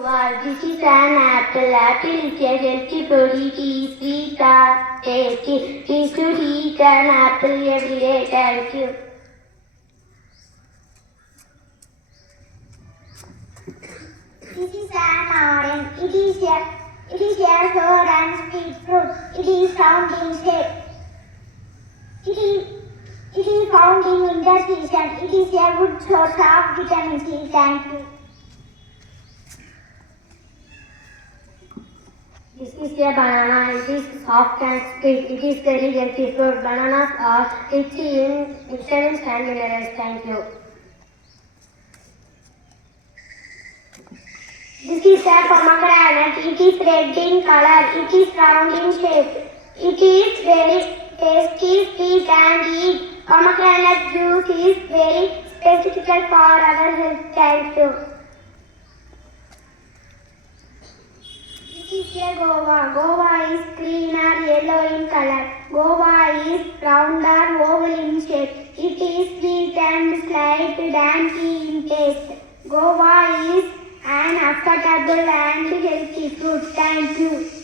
Wow, this is an apple. Apple is a healthy fruit. It is sweet and tasty. We should eat an apple every day. Thank you. This is an orange. It is a sour and sweet fruit. It is round in shape. It is found in winter season. It is a good source of vitamin C. Thank you. This is a banana. It is soft and sweet. It is very healthy fruit. Bananas are rich in vitamins and minerals. Thank you. This is a pomegranate. It is red in color. It is round in shape. It is very tasty, sweet and eat. Pomegranate juice is very specific for our health. Thank you. This is a guava. Guava is green or yellow in color. Guava is round or oval in shape. It is sweet and slightly dainty in taste. Guava is an affordable and healthy fruit. Thank you.